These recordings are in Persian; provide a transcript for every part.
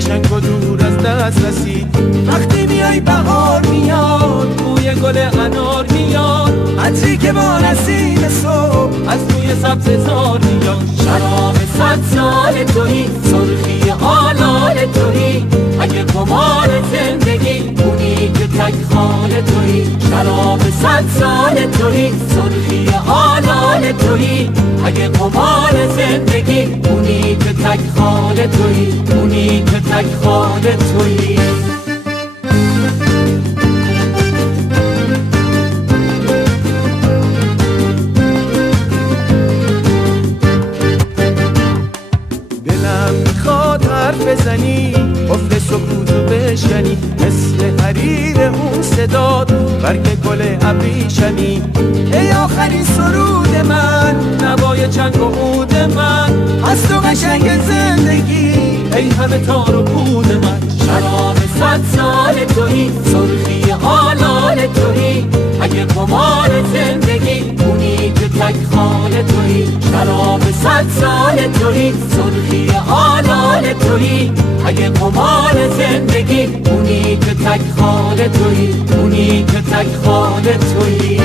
قشنگ و دور از دست رسید. وقتی میای بهار میاد، بوی گل انار میاد، عطری که با نسیم صبح از روی سبززار میاد. شراب 100 سال تویی، سرخی آلال تویی، اگه قمار زندگی اونی که تک خال تویی. شراب 100 سال تویی، سرخی آلال تویی، اگه قمار زندگی اونی که تک خال تویی، اونی که تک خال تویی. دلم میخواد حرف بزنی، قفل سکوتو بشکنی، مثل حریر اون صداد برگ گل ابریشمی. ای آخرین سرود من، نوای چنگ و عود من، از تو قشنگ زندگی، ای همه تار و پود من. شراب 100 سال تویی، سرخی آلال تویی، اگه قمار زندگی اونی که تک خال تویی. شراب 100 سال تویی، سرخی آلال تویی، اگه قمار زندگی اونی که تک خال تویی، اونی که تک خال تویی.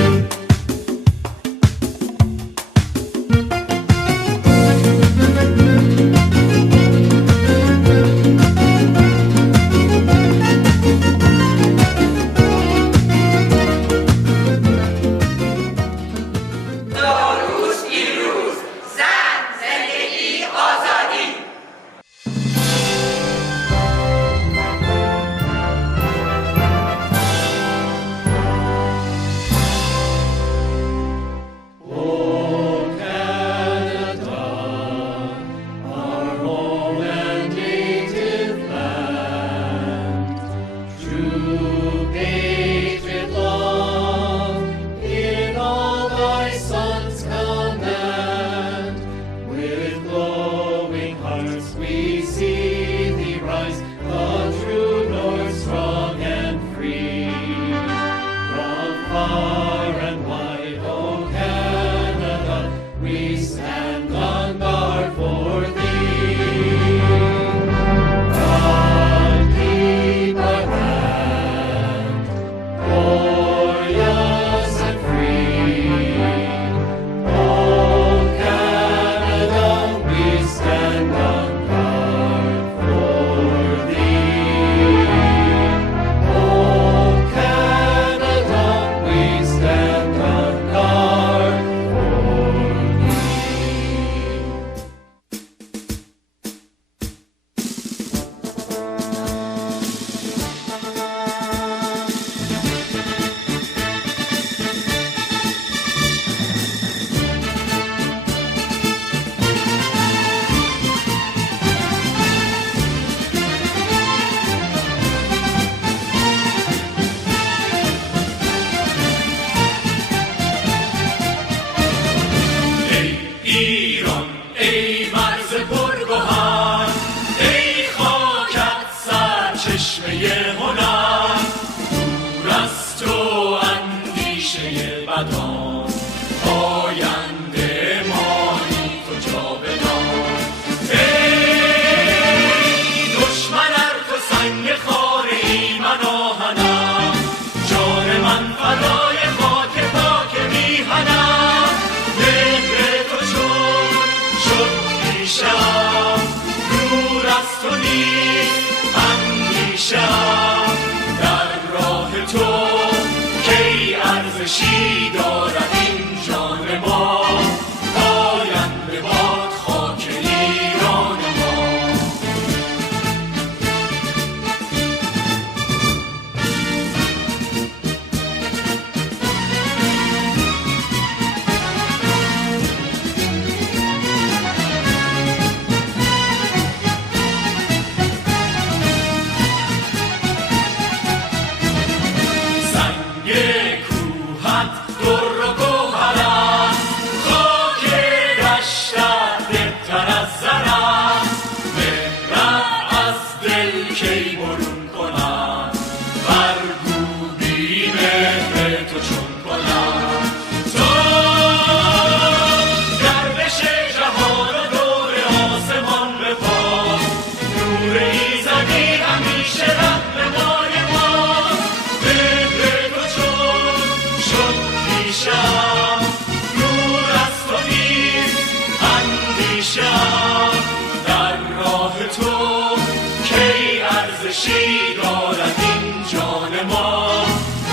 ما،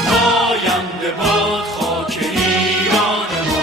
پاینده باد خاک ایران ما.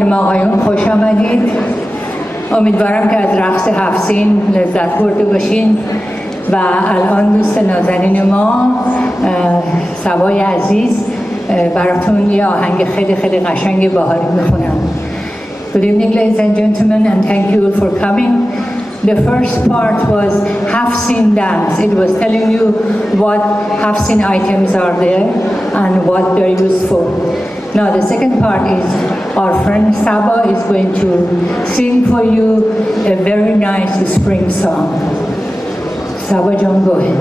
خانم آقایون خوش آمدید. امیدوارم که از رقص 7 سین لذت برده باشین و الان دوست نازنین ما سبای عزیز براتون یه آهنگ خیلی خیلی قشنگ بهاری میخونم. Good evening ladies and gentlemen, and thank you all for coming. The first part was half scene dance. It was telling you what half scene items are there and what they're used for. Now the second part is our friend Saba is going to sing for you a very nice spring song. Saba John, go ahead.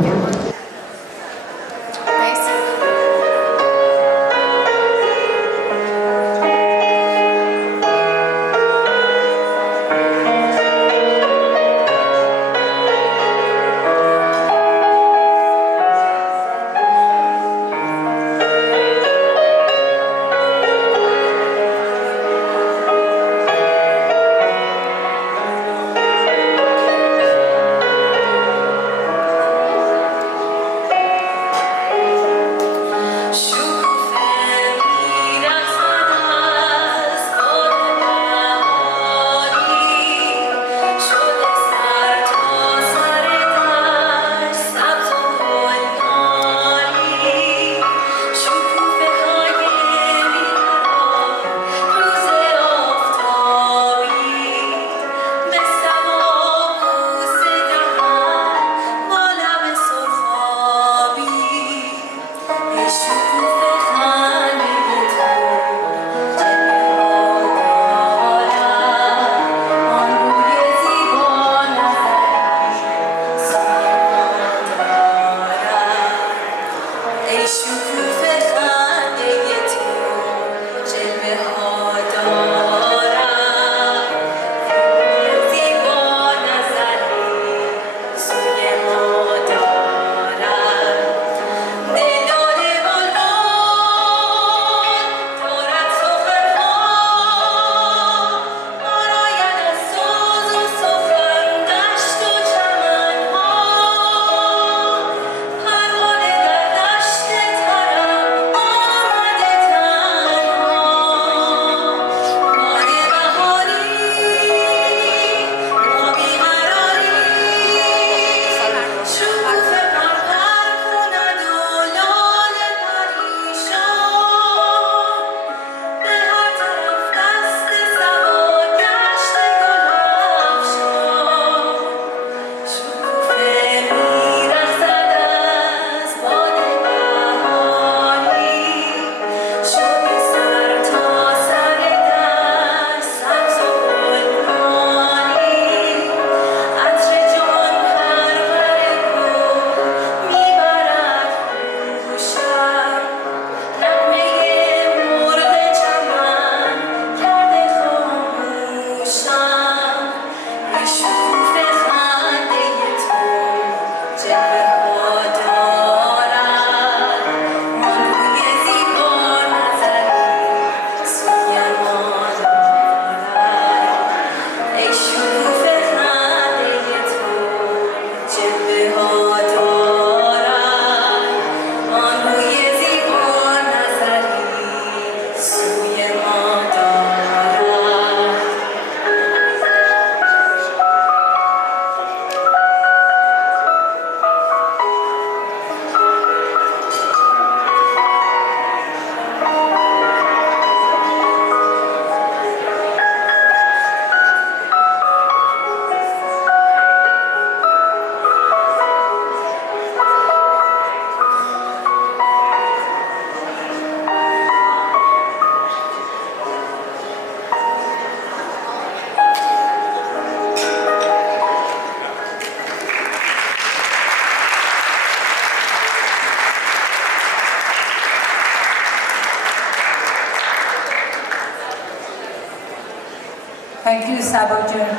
Thank you, Sabojan.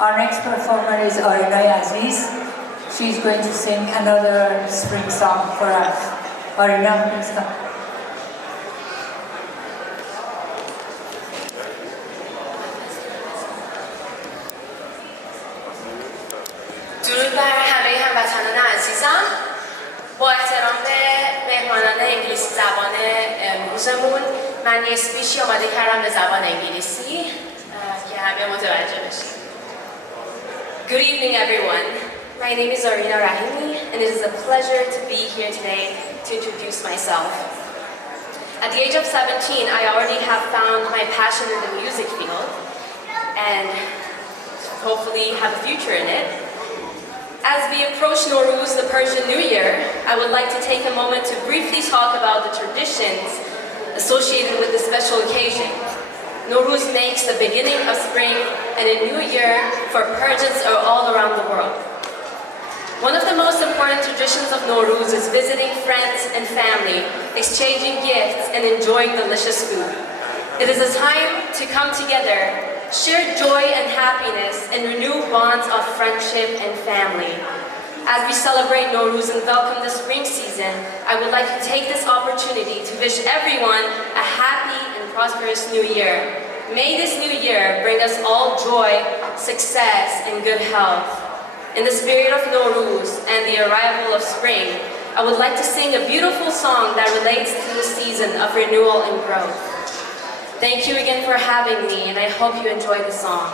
Our next performer is Arinay Aziz. She's going to sing another spring song for us. Arina, please come. درود بر همه هموطنان عزیزم. با احترام به مهمانان انگلیسی زبان امروزمون من یه اسپیچی آماده کردم به زبان انگلیسی که همه متوجه بشید. Good evening everyone. My name is Arina Rahimi and it is a pleasure to be here today to introduce myself. At the age of 17, I already have found my passion in the music field and hopefully have a future in it. As we approach Nowruz, the Persian New Year, I would like to take a moment to briefly talk about the traditions associated with this special occasion. Nowruz makes the beginning of spring and a new year for Persians all around the world. One of the most important traditions of Nowruz is visiting friends and family, exchanging gifts and enjoying delicious food. It is a time to come together, share joy and happiness, and renew bonds of friendship and family. As we celebrate Nowruz and welcome the spring season, I would like to take this opportunity to wish everyone a happy and prosperous new year. May this new year bring us all joy, success, and good health. In the spirit of Nowruz and the arrival of spring, I would like to sing a beautiful song that relates to the season of renewal and growth. Thank you again for having me, and I hope you enjoy the song.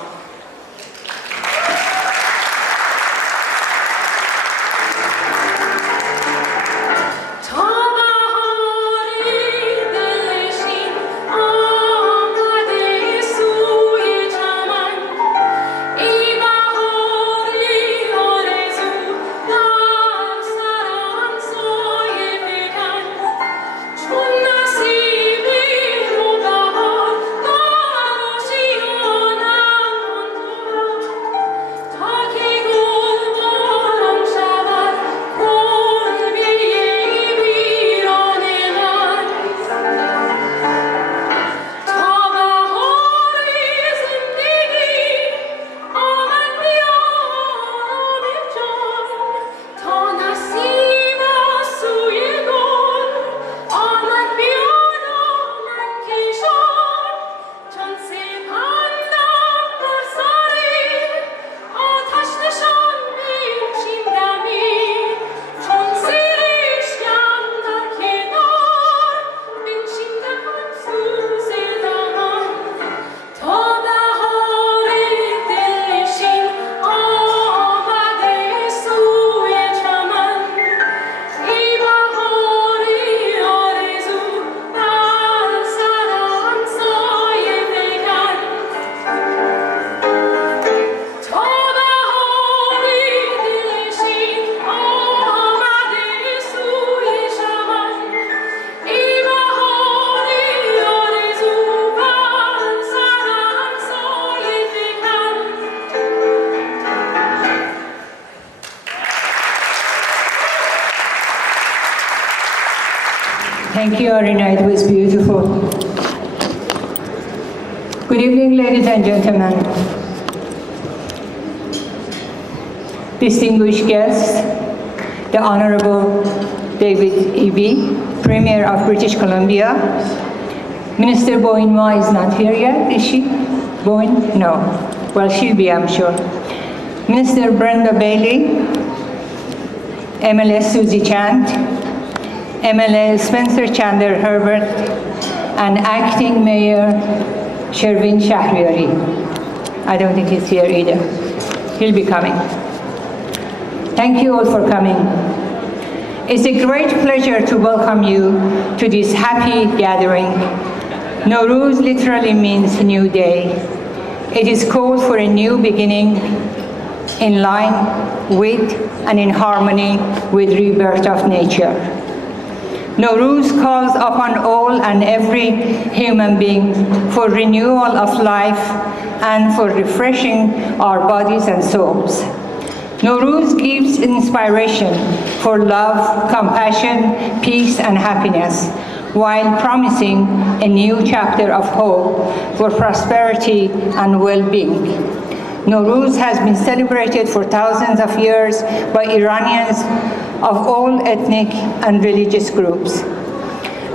Thank you, Arina. It was beautiful. Good evening, ladies and gentlemen. Distinguished guests, the Honorable David Eby, Premier of British Columbia. Minister Bowen-Ma is not here yet, is she? Bowen? No. Well, she'll be, I'm sure. Minister Brenda Bailey, MLS Susie Chand, MLA Spencer Chandler Herbert, and Acting Mayor Shervin Shahriari. I don't think he's here either. He'll be coming. Thank you all for coming. It's a great pleasure to welcome you to this happy gathering. Nowruz literally means new day. It is called for a new beginning in line with and in harmony with rebirth of nature. Nowruz calls upon all and every human being for renewal of life and for refreshing our bodies and souls. Nowruz gives inspiration for love, compassion, peace, and happiness, while promising a new chapter of hope for prosperity and well-being. Nowruz has been celebrated for thousands of years by Iranians of all ethnic and religious groups.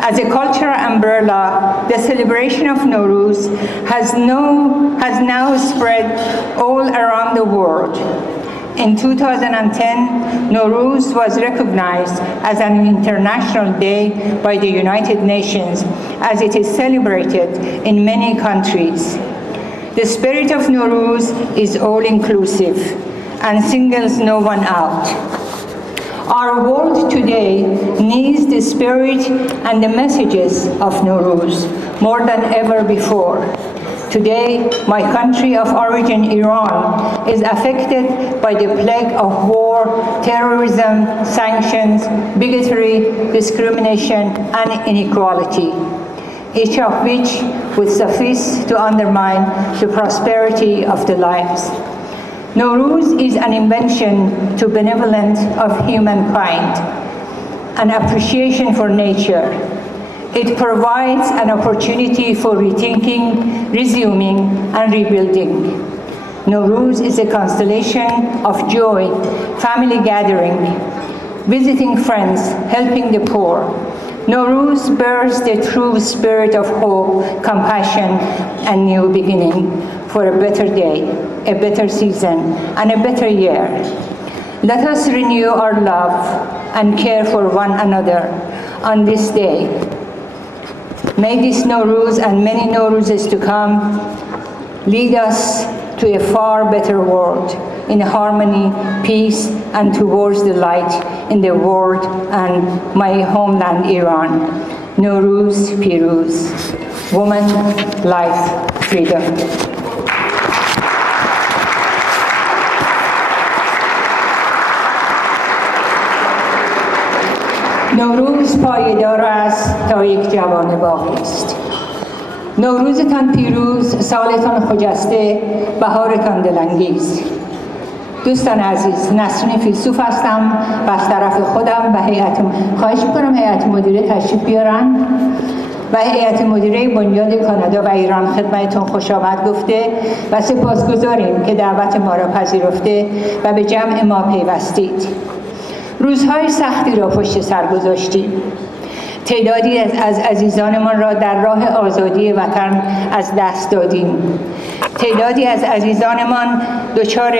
As a cultural umbrella, the celebration of Nowruz has now spread all around the world. In 2010, Nowruz was recognized as an international day by the United Nations as it is celebrated in many countries. The spirit of Nowruz is all-inclusive and singles no one out. Our world today needs the spirit and the messages of Nowruz more than ever before. Today, my country of origin, Iran, is affected by the plague of war, terrorism, sanctions, bigotry, discrimination, and inequality, each of which would suffice to undermine the prosperity of the lives. Nowruz is an invention to benevolence of humankind, an appreciation for nature. It provides an opportunity for rethinking, resuming, and rebuilding. Nowruz is a constellation of joy, family gathering, visiting friends, helping the poor. Nowruz bears the true spirit of hope, compassion, and new beginning for a better day, a better season, and a better year. Let us renew our love and care for one another on this day. May this Nowruz and many Nowruzes to come lead us to a far better world in harmony, peace, and towards the light in the world and my homeland, Iran. Nowruz Piruz. Woman, life, freedom. نوروز پایدار است تا یک جوان باقی است. نوروزتان پیروز، سالتان خجسته، بهارتان دلانگیز. دوستان عزیز، نسرین فیلسوف هستم و از طرف خودم و خواهش میکنم هیئت مدیره تشریف بیارن و هیئت مدیره بنیاد کانادا و ایران خدمتتون خوش آمد گفته و سپاسگزاریم که دعوت ما را پذیرفته و به جمع ما پیوستید. روزهای سختی را پشت سر گذاشتیم. تعدادی از عزیزانمان را در راه آزادی وطن از دست دادیم. تعدادی از عزیزانمان دچار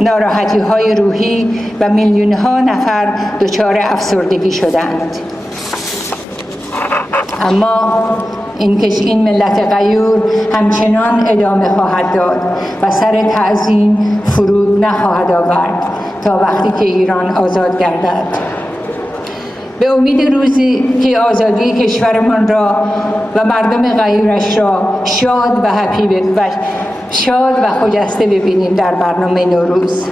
ناراحتی‌های روحی و میلیون‌ها نفر دچار افسردگی شدند. اما این ملت غیور همچنان ادامه خواهد داد و سر تعظیم فرود نخواهد آورد تا وقتی که ایران آزاد گردد. به امید روزی که آزادی کشورمان را و مردم غیورش را شاد و خجسته ببینیم در برنامه نوروز.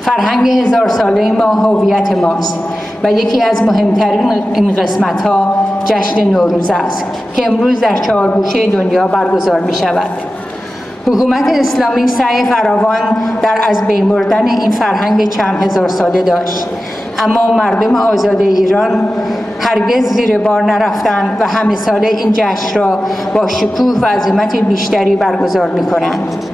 فرهنگ 1000 ساله ما هویت ماست و یکی از مهمترین این قسمت‌ها جشن نوروز است که امروز در 4 گوشه دنیا برگزار می‌شود. حکومت اسلامی سعی فراوان در از بین بردن این فرهنگ چند هزار ساله داشت، اما مردم آزاد ایران هرگز زیر بار نرفتند و همه ساله این جشن را با شکوه و عظمت بیشتری برگزار می‌کنند.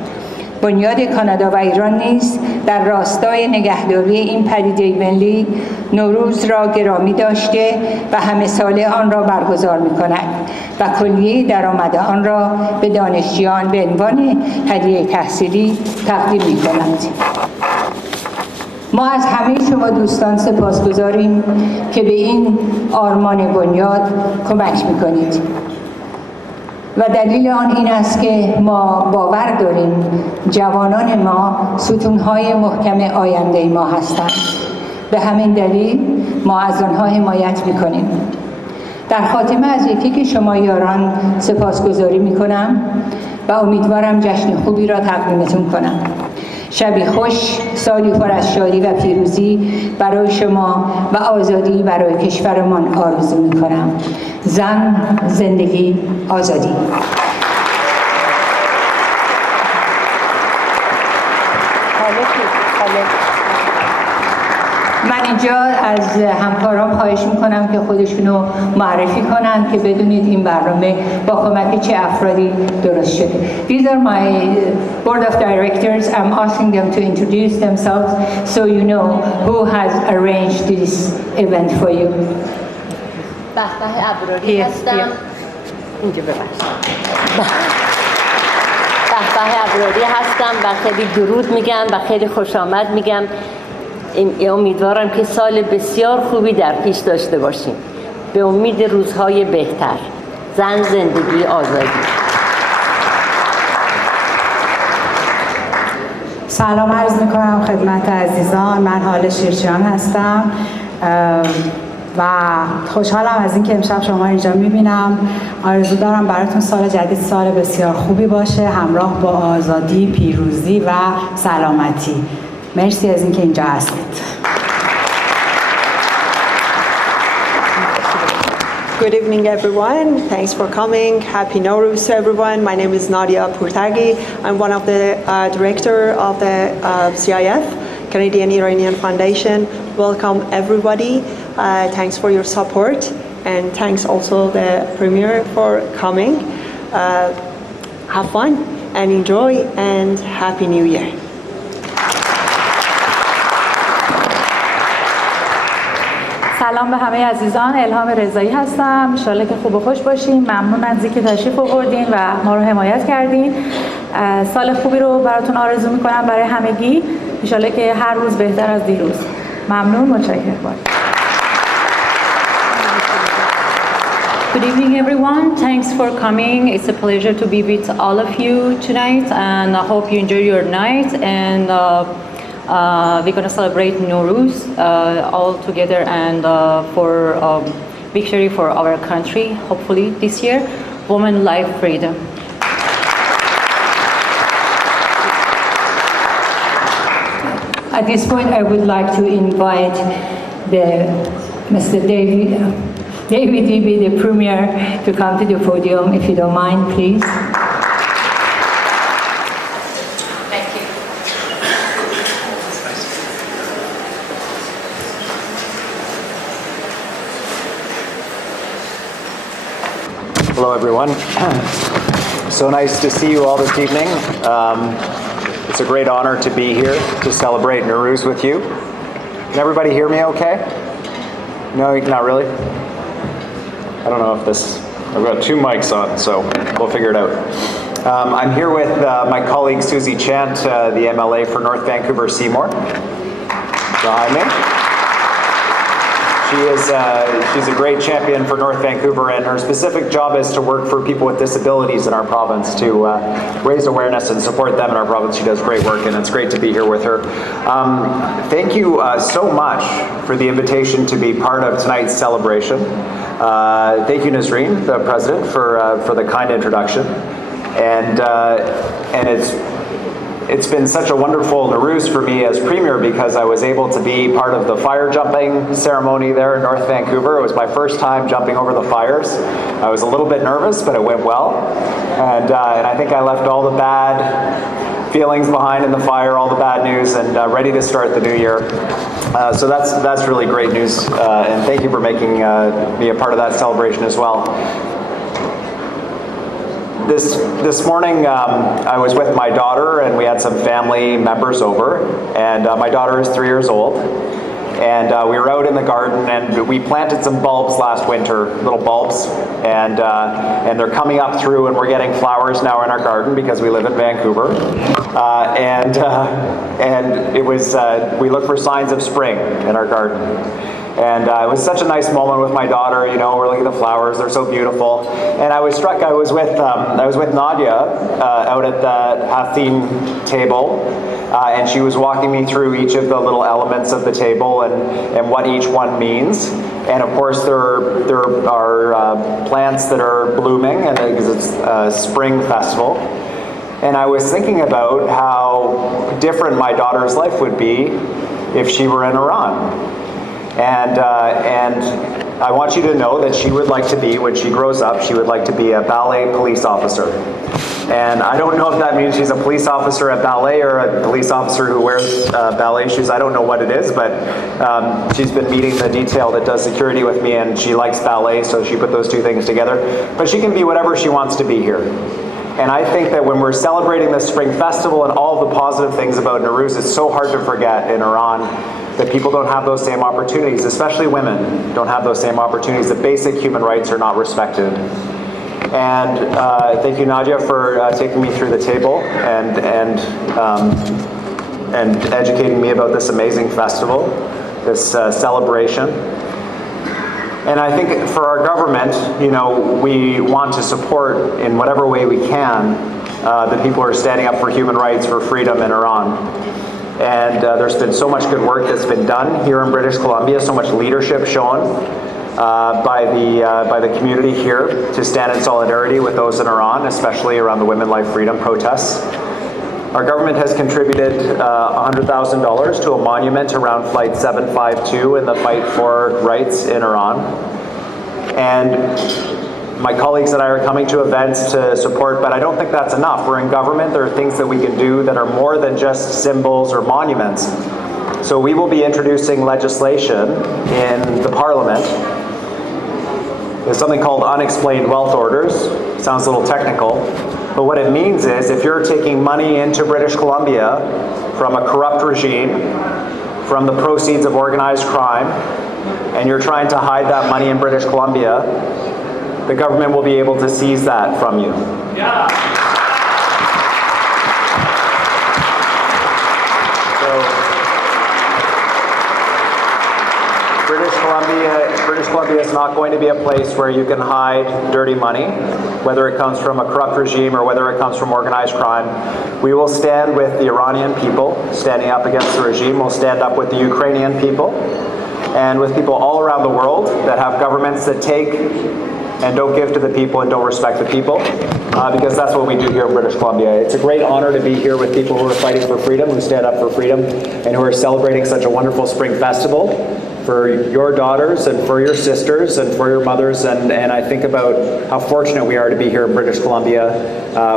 بنیاد کانادا و ایران نیز در راستای نگهداری این پدیده ملی نوروز را گرامی داشته و همه ساله آن را برگزار می‌کند و کلیه درآمد آن را به دانشجویان به عنوان هدیه تحصیلی تقدیم می‌کند. ما از همه شما دوستان سپاسگزاریم که به این آرمان بنیاد کمک می‌کنید. و دلیل آن این است که ما باور داریم جوانان ما ستون‌های محکم آینده ما هستند. به همین دلیل ما از آنها حمایت می‌کنیم. در خاتمه از یکی شما یاران سپاسگزاری می‌کنم و امیدوارم جشن خوبی را تقدیمتون کنم. شبی خوش، سالی پر از شادی و پیروزی برای شما و آزادی برای کشورمان آرزو می‌کنم. زن، زندگی، آزادی. من اینجا از همکارام خواهش میکنم که خودشونو معرفی کنن که بدونید این برنامه با کمک چه افرادی درست شده. These are my board of directors. I'm asking them to introduce themselves so you know who has arranged this event for you. بهبه ابراری هستم. اینجا ببخشید. بهبه ابراری هستم و خیلی درود میگم و خیلی خوش آمد میگم. امیدوارم که سال بسیار خوبی در پیش داشته باشیم به امید روزهای بهتر. زن، زندگی، آزادی. سلام عرض میکنم خدمت عزیزان. من حال شیرچیان هستم و خوشحالم از اینکه امشب شما اینجا میبینم. آرزو دارم براتون سال جدید سال بسیار خوبی باشه، همراه با آزادی، پیروزی و سلامتی. مرسی از اینکه اینجا هستید. Good evening, everyone. Thanks for coming. Happy Nowruz to everyone. My name is Nadia Purtagi. I'm one of the director of the CIF, Canadian Iranian Foundation. Welcome, everybody. Thanks for your support, and thanks also the Premier for coming. Have fun and enjoy, and Happy New Year. سلام به همه عزیزان. الهام رضایی هستم. ان شاءالله که خوب و خوش باشین. ممنون از اینکه تشریف آوردین و ما رو حمایت کردین. سال خوبی رو براتون آرزو میکنم برای همگی. ان شاءالله که هر روز بهتر از دیروز. ممنون، متشکرم. Good evening, everyone. Thanks for coming. It's a pleasure to be with all of you tonight, and I hope you enjoy your night. And we're going to celebrate Nowruz all together, and for victory for our country, hopefully this year. Women, life, freedom. At this point, I would like to invite Mr. David Eby, the Premier, to come to the podium, if you don't mind, please. Thank you. Hello, everyone. So nice to see you all this evening. It's a great honor to be here to celebrate Nowruz with you. Can everybody hear me okay? No, not really? I don't know if this... I've got two mics on, so we'll figure it out. I'm here with my colleague Susie Chant, the MLA for North Vancouver Seymour. Behind me. She's a great champion for North Vancouver, and her specific job is to work for people with disabilities in our province to raise awareness and support them in our province. She does great work, and it's great to be here with her. Thank you so much for the invitation to be part of tonight's celebration. Thank you, Nazreen, the president, for the kind introduction, and it's been such a wonderful Nowruz for me as Premier because I was able to be part of the fire jumping ceremony there in North Vancouver. It was my first time jumping over the fires. I was a little bit nervous, but it went well, and I think I left all the bad feelings behind in the fire, all the bad news, and ready to start the new year. So that's really great news, and thank you for making me a part of that celebration as well. This morning, I was with my daughter, and we had some family members over, and my daughter is 3 years old, and we were out in the garden, and we planted some bulbs last winter, little bulbs, and they're coming up through, and we're getting flowers now in our garden because we live in Vancouver, and it was we look for signs of spring in our garden. And it was such a nice moment with my daughter. You know, we're looking at the flowers; they're so beautiful. And I was struck. I was with Nadia out at the Hatheen table, and she was walking me through each of the little elements of the table and what each one means. And of course, there are plants that are blooming, and because it's a spring festival. And I was thinking about how different my daughter's life would be if she were in Iran. And I want you to know that she would like to be, when she grows up, she would like to be a ballet police officer. And I don't know if that means she's a police officer at ballet or a police officer who wears ballet shoes. I don't know what it is, but she's been meeting the detail that does security with me, and she likes ballet, so she put those two things together. But she can be whatever she wants to be here. And I think that when we're celebrating the Spring Festival and all the positive things about Nowruz, it's so hard to forget in Iran that people don't have those same opportunities, especially women don't have those same opportunities, that basic human rights are not respected. And thank you, Nadia, for taking me through the table and educating me about this amazing festival, this celebration. And I think for our government, you know, we want to support in whatever way we can the people who are standing up for human rights, for freedom in Iran. And there's been so much good work that's been done here in British Columbia, so much leadership shown by the community here to stand in solidarity with those in Iran, especially around the Women Life Freedom protests. Our government has contributed $100,000 to a monument around Flight 752 in the fight for rights in Iran. And my colleagues and I are coming to events to support, but I don't think that's enough. We're in government. There are things that we can do that are more than just symbols or monuments. So we will be introducing legislation in the Parliament. There's something called unexplained wealth orders. Sounds a little technical. But what it means is if you're taking money into British Columbia from a corrupt regime, from the proceeds of organized crime, and you're trying to hide that money in British Columbia, the government will be able to seize that from you. Yeah. British Columbia is not going to be a place where you can hide dirty money, whether it comes from a corrupt regime or whether it comes from organized crime. We will stand with the Iranian people standing up against the regime. We'll stand up with the Ukrainian people and with people all around the world that have governments that take and don't give to the people and don't respect the people, because that's what we do here in British Columbia. It's a great honor to be here with people who are fighting for freedom, who stand up for freedom, and who are celebrating such a wonderful spring festival for your daughters and for your sisters and for your mothers. And I think about how fortunate we are to be here in British Columbia,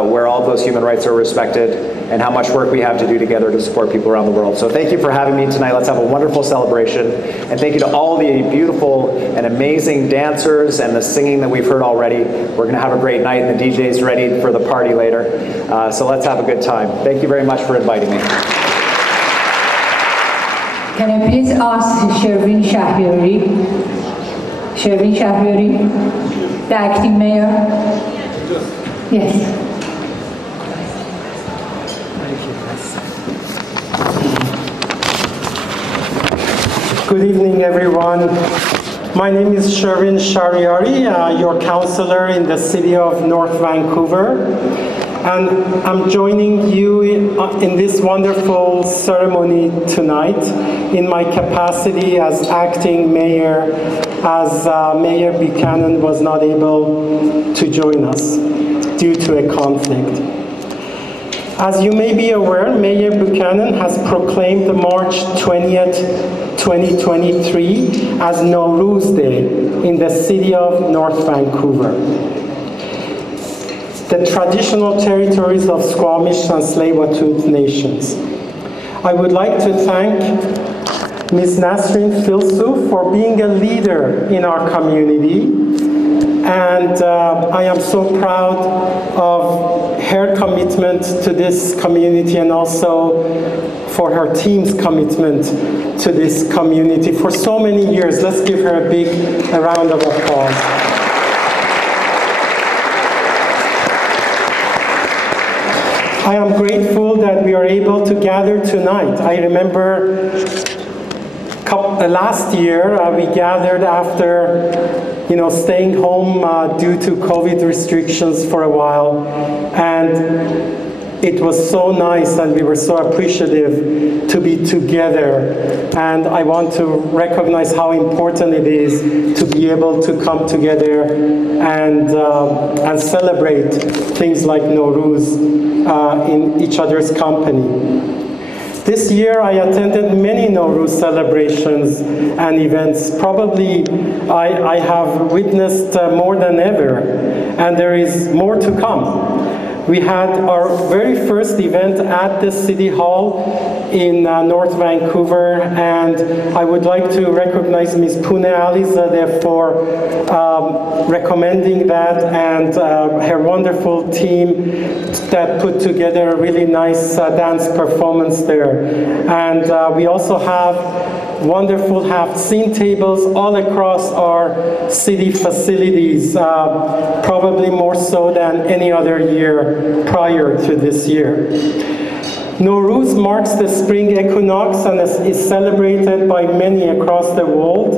where all of those human rights are respected, and how much work we have to do together to support people around the world. So thank you for having me tonight. Let's have a wonderful celebration. And thank you to all the beautiful and amazing dancers and the singing that we've heard already. We're going to have a great night, and the DJ's ready for the party later. So let's have a good time. Thank you very much for inviting me. Can I please ask Sherwin Shahriari? Sherwin Shahriari, the acting mayor? Yes. Good evening, everyone. My name is Sherwin Shahriari, your councillor in the city of North Vancouver. And I'm joining you in this wonderful ceremony tonight in my capacity as acting mayor, as Mayor Buchanan was not able to join us due to a conflict. As you may be aware, Mayor Buchanan has proclaimed March 20th, 2023 as Nowruz Day in the city of North Vancouver, the traditional territories of Squamish and Tsleil-Waututh nations. I would like to thank Ms. Nasrin Filsu for being a leader in our community, and I am so proud of her commitment to this community and also for her team's commitment to this community for so many years. Let's give her a round of applause. I am grateful that we are able to gather tonight. I remember last year we gathered after staying home due to COVID restrictions for a while, and it was so nice and we were so appreciative to be together. And I want to recognize how important it is to be able to come together and celebrate things like Nowruz in each other's company. This year I attended many Nowruz celebrations and events. Probably I have witnessed more than ever, and there is more to come. We had our very first event at the City Hall in North Vancouver, and I would like to recognize Ms. Pune Alizadeh for recommending that, and her wonderful team that put together a really nice dance performance there. And we also have wonderful scene tables all across our city facilities, probably more so than any other year prior to this year. Nowruz marks the spring equinox and is celebrated by many across the world.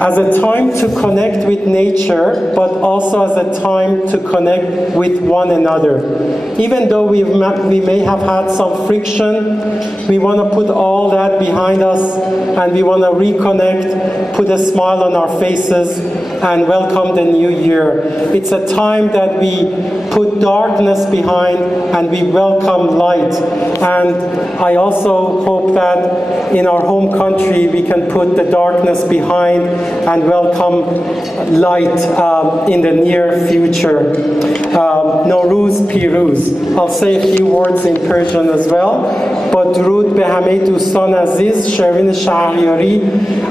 as a time to connect with nature, but also as a time to connect with one another. Even though we may have had some friction, we want to put all that behind us and we want to reconnect, put a smile on our faces, and welcome the new year. It's a time that we put darkness behind and we welcome light. And I also hope that in our home country we can put the darkness behind and welcome light in the near future. نوروز پیروز. I'll say a few words in Persian as well. با درود به همه دوستان عزیز، شروین شهریاری،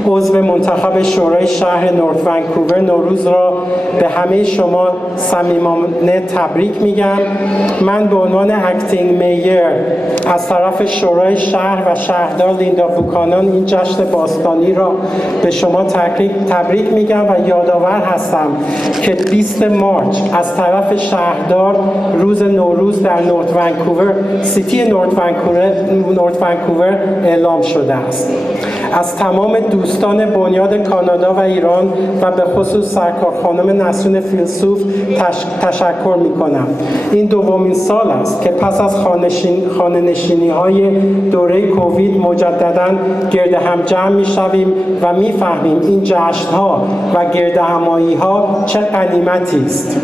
عضو منتخب شورای شهر نورت ونکوور، نوروز را به همه شما صمیمانه تبریک میگم. من به عنوان اکتینگ میر از طرف شورای شهر و شهردار لیندا بوکانان این جشن باستانی را به شما تبریک میگم و یادآور هستم که 20 مارس از طرف شهردار روز نوروز در نورت ونکوور، سیتی نورت ونکوور اعلام شده است. از تمام دوستان بنیاد کانادا و ایران و به خصوص سرکار خانم نسرین فیلسوف تشکر میکنم. این دومین سال است که پس از خانه‌نشینی های دوره کووید مجددا گرد هم جمع میشویم و میفهمیم این جشن ها و گرد همایی ها چه غنیمتی است.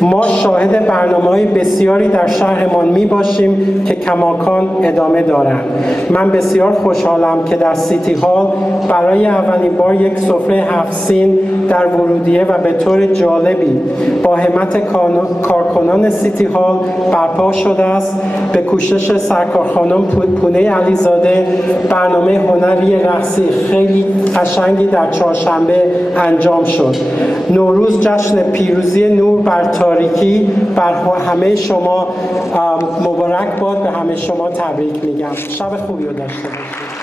ما شاهد برنامه‌های بسیاری در شهرمان می باشیم که کماکان ادامه دارند. من بسیار خوشحالم که در سیتی هال برای اولین بار یک سفره 7 سین در ورودیه و به طور جالبی با همت کارکنان سیتی هال برپا شده است. به کوشش سرکار خانم پونه علیزاده برنامه هنری رقصی خیلی قشنگی در چهارشنبه انجام شد. نوروز جشن پیروزی نور بر تاریکی بر همه شما مبارک باد. به همه شما تبریک میگم. شب خوبی رو داشته باشید.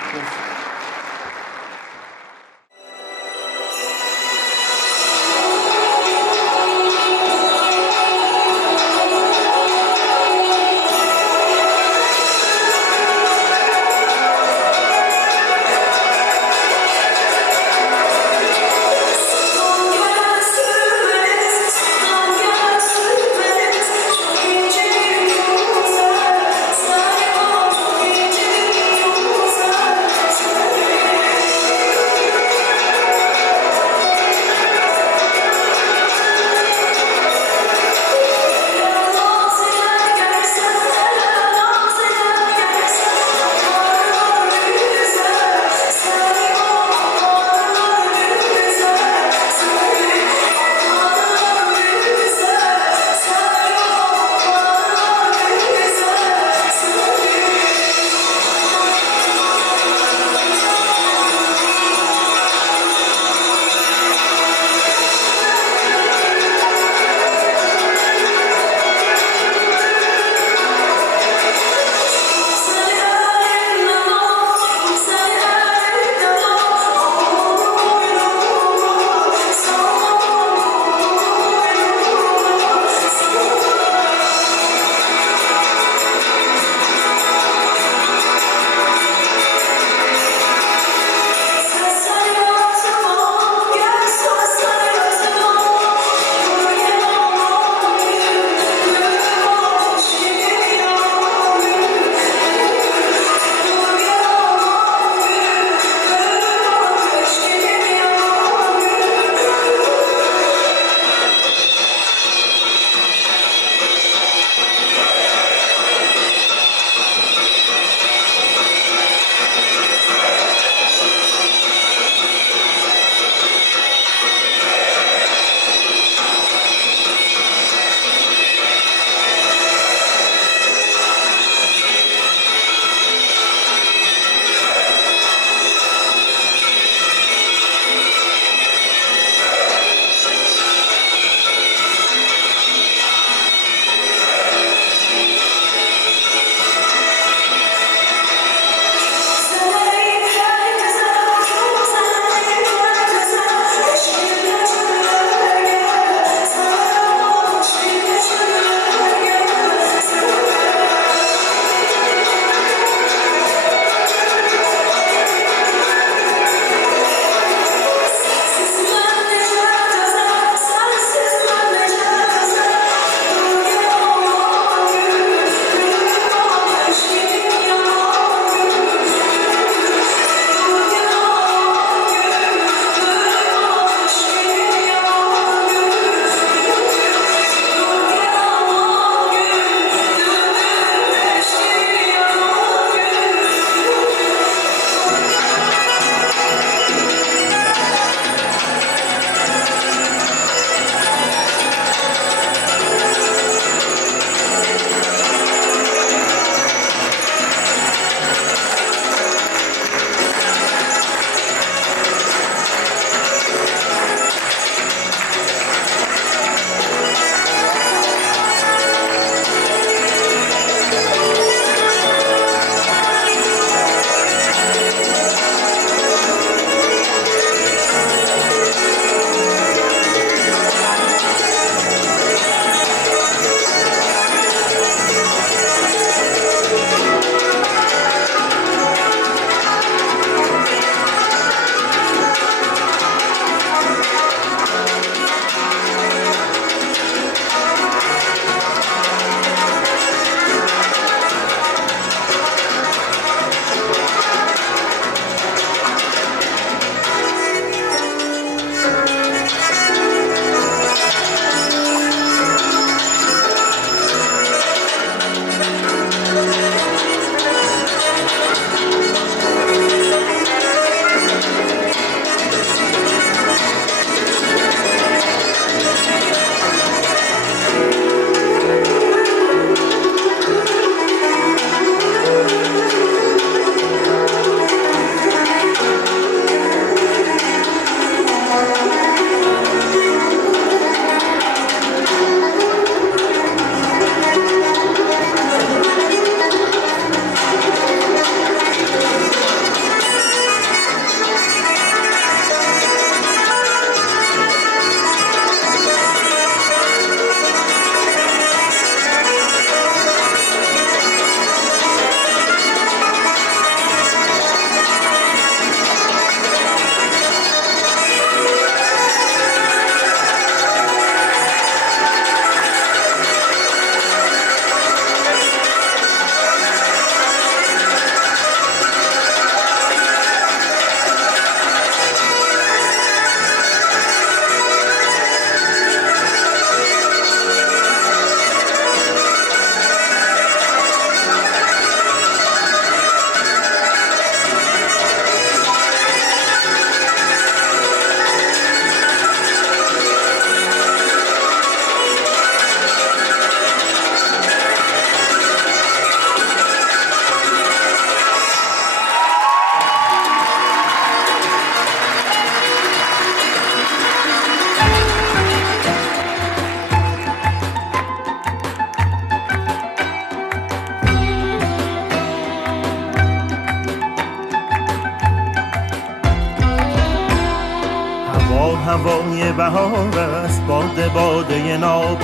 هوای بهار است، باده باده ناب،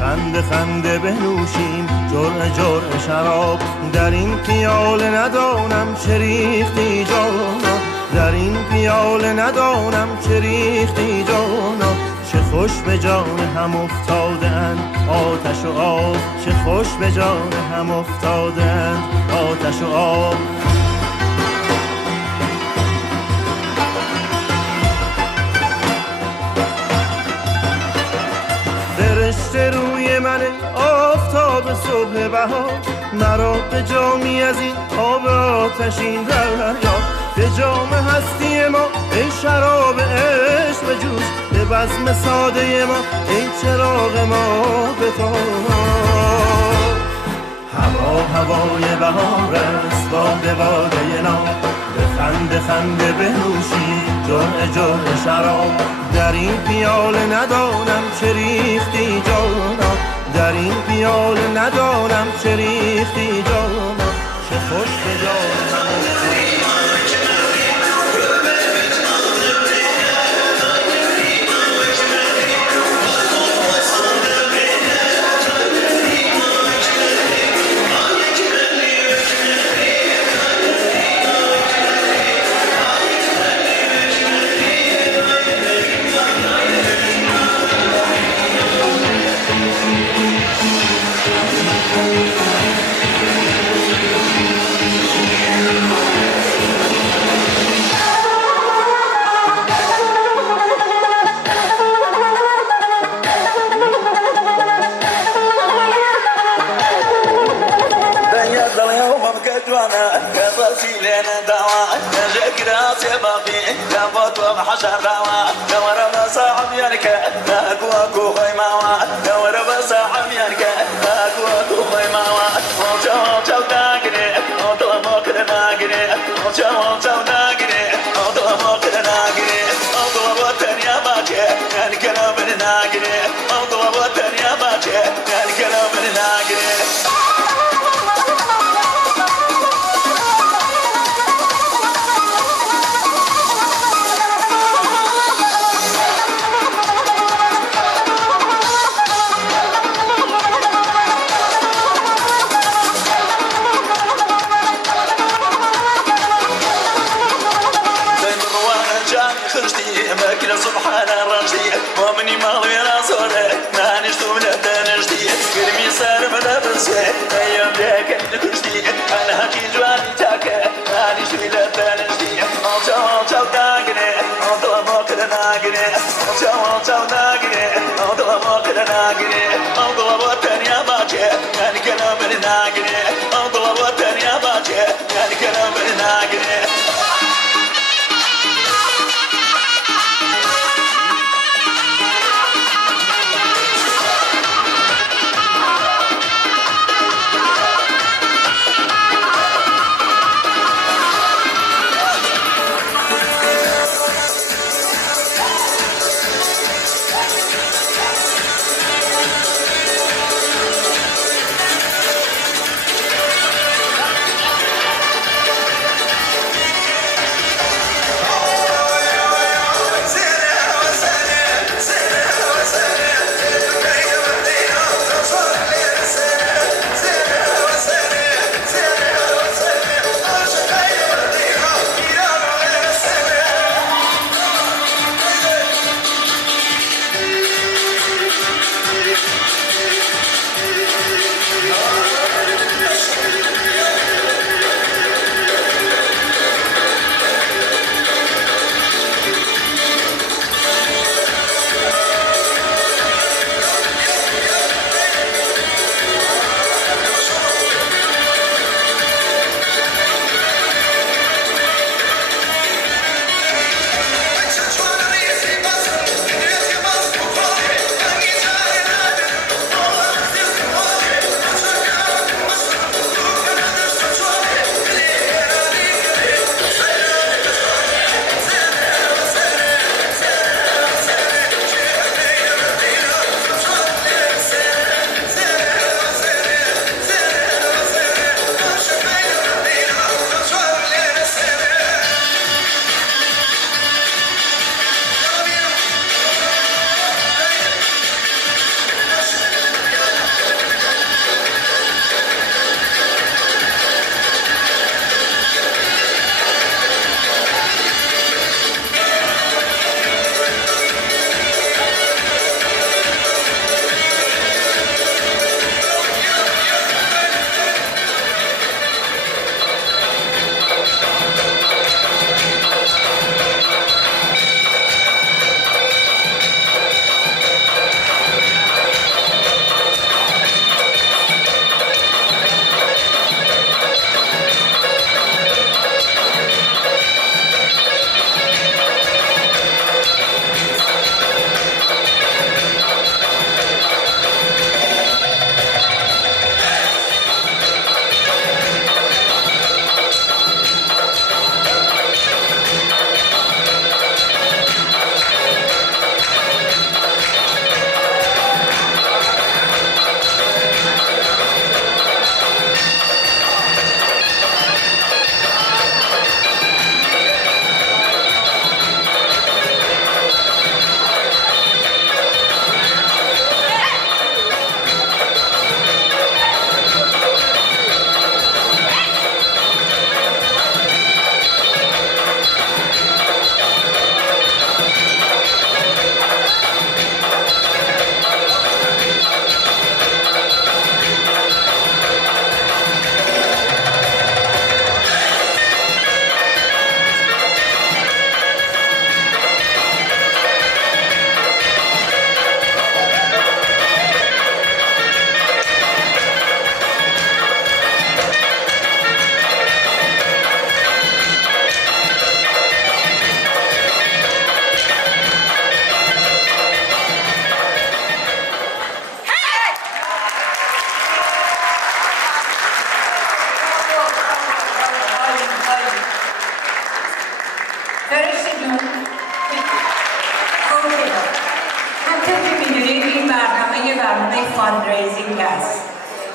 خنده خنده بنوشیم جرعه جرعه شراب. در این پیاله ندانم چه ریختی جانا، در این پیاله ندانم چه ریختی جانا. چه خوش به جان هم افتادند آتش و آب، چه خوش به جان هم افتادند آتش و آب. فرشته روی من آفتاب صبح بهار، مرا به جامی از این آب آتشین دریا. به جام هستی ما ای شراب عشق بجوش، به بزم ساده ما ای چراغ ما بتاب. هوا هوای بهار است، باده باده ناب، به خنده خنده بنوشیم جرعه جرعه شراب. در این پیاله ندانم چه ریختی جانا، در این پیاله ندانم چه ریختی جانا. چه خوش به جان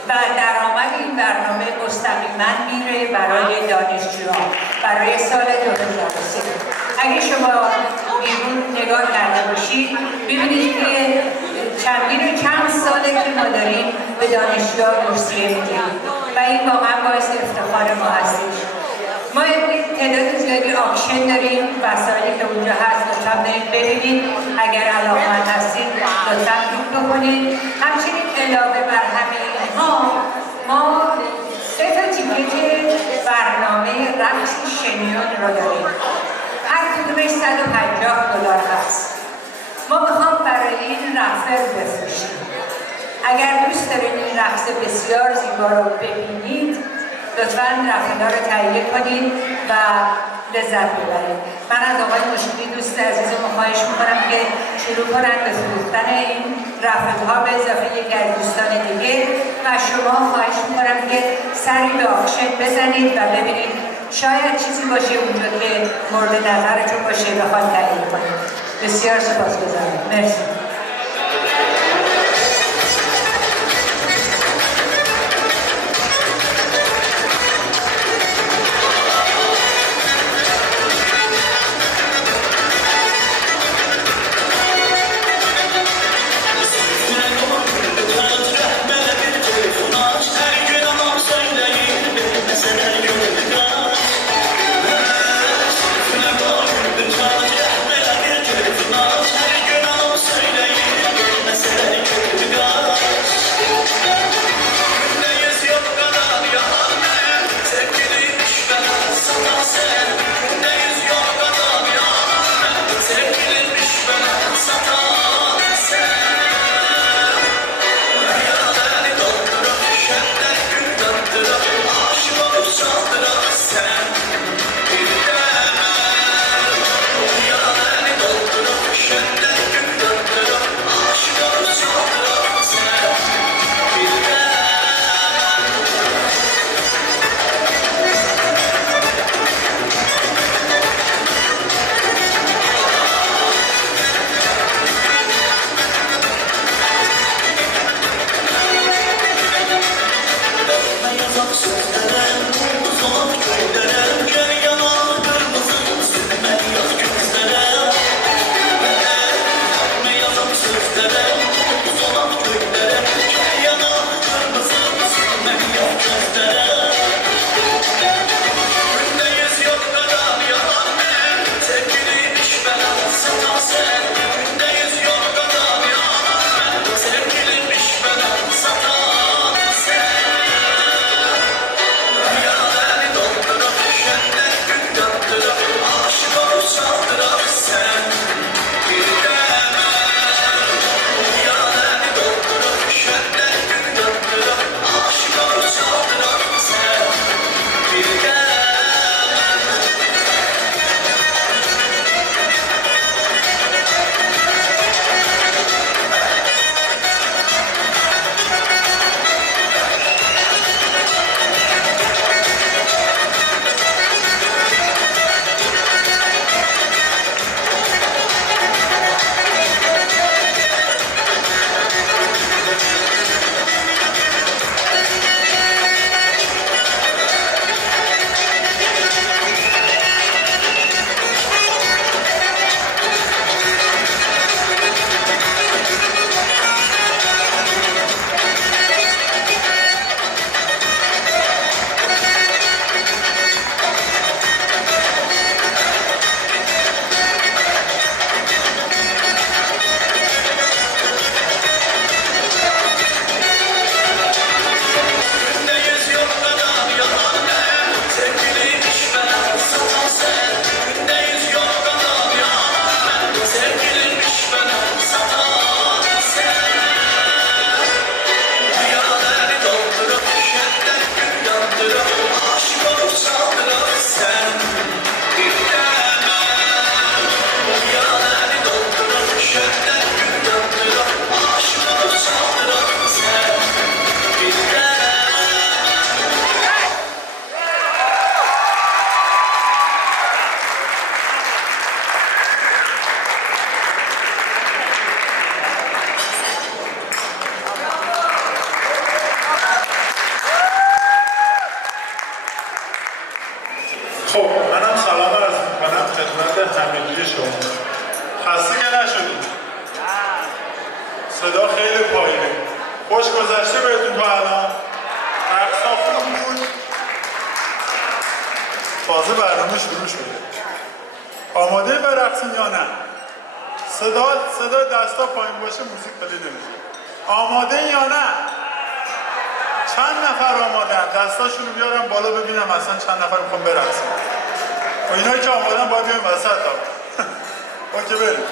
و درآمد این برنامه مستقیما میره برای دانشجویان برای سال 2003. اگه شما بیرون نگاه کرده باشید ببینید که چند ساله که ما داریم به دانشجویان بورسیه میدیم و این واقعا باعث افتخار ما هستش. ما تعداد زیادی آکشن داریم، وسایلی که اونجا هست لطفا برید ببینید، اگر علاقه‌مند هستید لطفا کلیک بکنید. همچنین علاوه بر همه اینها ما 3 تا تیکت برنامه رقص شنیون رو داریم، هر کدومش $150 هست. ما میخوام برای این رقصه بفروشیم. اگر دوست دارید این رقص بسیار زیبا رو ببینید لطفاً رقصه‌ها رو تهیه کنید و لذت ببرید. من از آقای مشکلی دوست عزیزم خواهش میکنم که شروع کنند به فروختن این رقصه‌ها به اضافه یکی از دوستان دیگه و شما خواهش میکنم که سری به آکشن بزنید و ببینید شاید چیزی باشه اونجا که مورد نظرتون باشه بخواد تهیه کنید. بسیار سپاسگزارم. مرسی. Say خب منم سلام عرض میکنم خدمت همگی شما. خسته که نشدید؟ صدا خیلی پایینه. خوش گذشته بهتون تا الان؟ رقصا خوب بود؟ تازه برنامه شروع شده. آماده برقصین یا نه؟ صدا دستا پایین باشه موزیک خیلی نمیشه. آماده یا نه؟ چند نفر آمادن؟ دستاشون رو بیارم بالا ببینم اصلا چند نفر میخوام برقصن. و اینایی که آمادن باید بیایم وسط ها. اوکی بریم.